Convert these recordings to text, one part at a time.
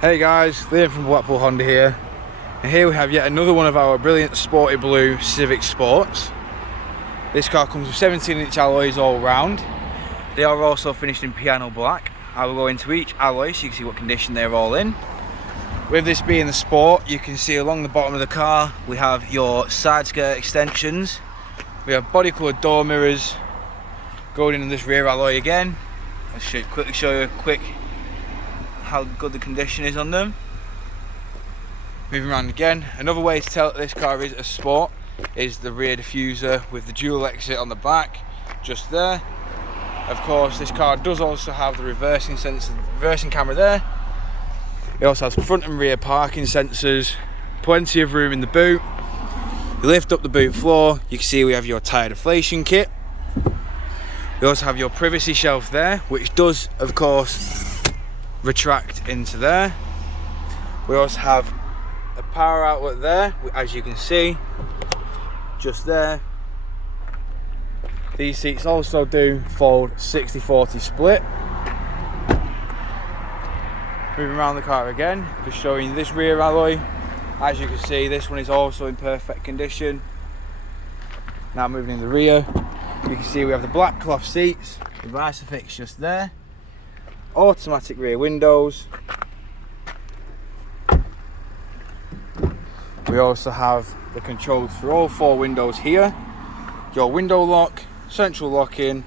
Hey guys, Liam from Blackpool Honda here, and here we have yet another one of our brilliant sporty blue Civic Sports. This car comes with 17-inch alloys all round. They are also finished in piano black. I will go into each alloy so you can see what condition they're all in. With this being the Sport, you can see along the bottom of the car we have your side skirt extensions. We have body coloured door mirrors going in this rear alloy again. I should quickly show you how good the condition is on them. Moving around again, another way to tell that this car is a Sport is the rear diffuser with the dual exit on the back, just there. Of course, this car does also have the reversing camera there. It also has front and rear parking sensors, plenty of room in the boot. You lift up the boot floor, you can see we have your tyre deflation kit. We also have your privacy shelf there, which does, of course, retract into there. We also have a power outlet there, as you can see, just there. These seats also do fold 60-40 split. Moving around the car again, just showing you this rear alloy. As you can see, this one is also in perfect condition. Now moving in the rear, you can see we have the black cloth seats, the Isofix just there. Automatic rear windows. We also have the controls for all four windows here. Your window lock, central locking,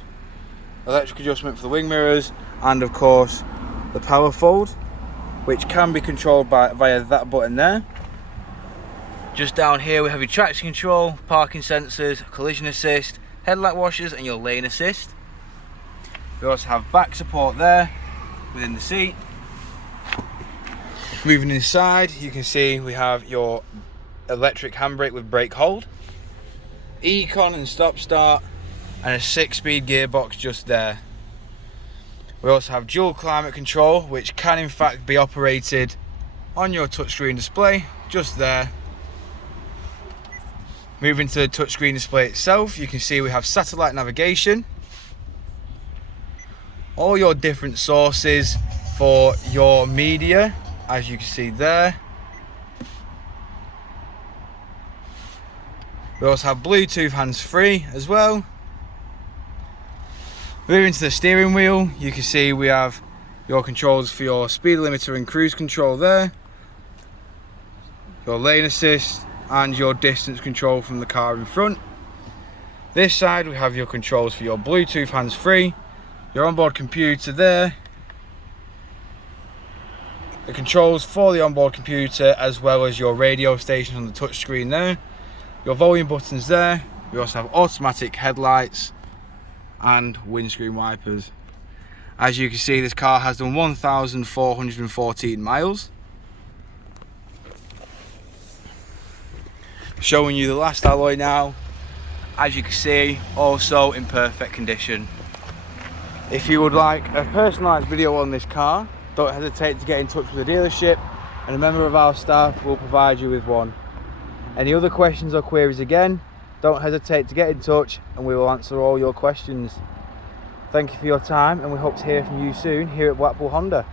electric adjustment for the wing mirrors, and of course the power fold, which can be controlled via that button there. Just down here we have your traction control, parking sensors, collision assist, headlight washers and your lane assist. We also have back support there within the seat. Moving inside, you can see we have your electric handbrake with brake hold, econ and stop start, and a 6-speed gearbox just there. We also have dual climate control, which can in fact be operated on your touchscreen display just there. Moving to the touchscreen display itself, you can see we have satellite navigation, all your different sources for your media, as you can see there. We also have Bluetooth hands-free as well. Moving to the steering wheel, you can see we have your controls for your speed limiter and cruise control there, your lane assist and your distance control from the car in front. This side we have your controls for your Bluetooth hands-free, your onboard computer there, the controls for the onboard computer as well as your radio station on the touch screen there, your volume buttons there. We also have automatic headlights and windscreen wipers. As you can see, this car has done 1,414 miles. Showing you the last alloy now. As you can see, also in perfect condition. If you would like a personalised video on this car, don't hesitate to get in touch with the dealership and a member of our staff will provide you with one. Any other questions or queries again, don't hesitate to get in touch and we will answer all your questions. Thank you for your time and we hope to hear from you soon here at Blackpool Honda.